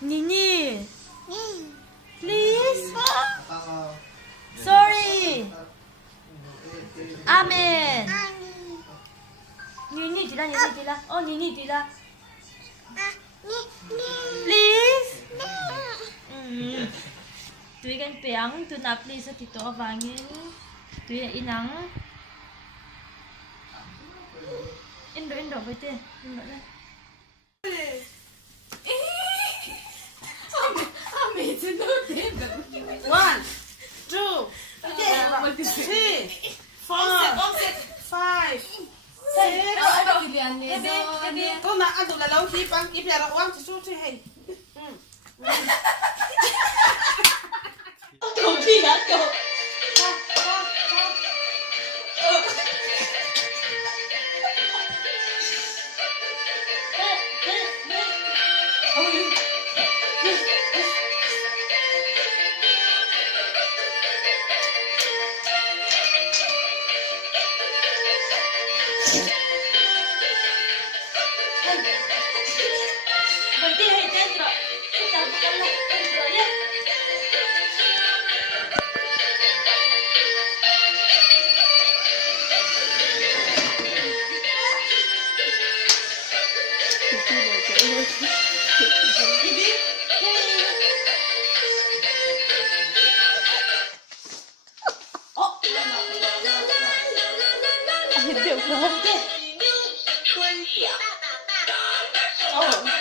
Nini. Please. Sorry. Amen. Nini chị là. Oh Nini chị là. Please. Tuy kan piang tu na please sa tito avangin. Tuy inang. Indo bete. Indo na. One, two, three, four, five, six. Cô nào ăn tụi là lâu khi băng ít là quăng chỉ số thì hay. Cầu thi đã cầu. Berarti hay dentro. Kita bukanlah dentro ya. Oh.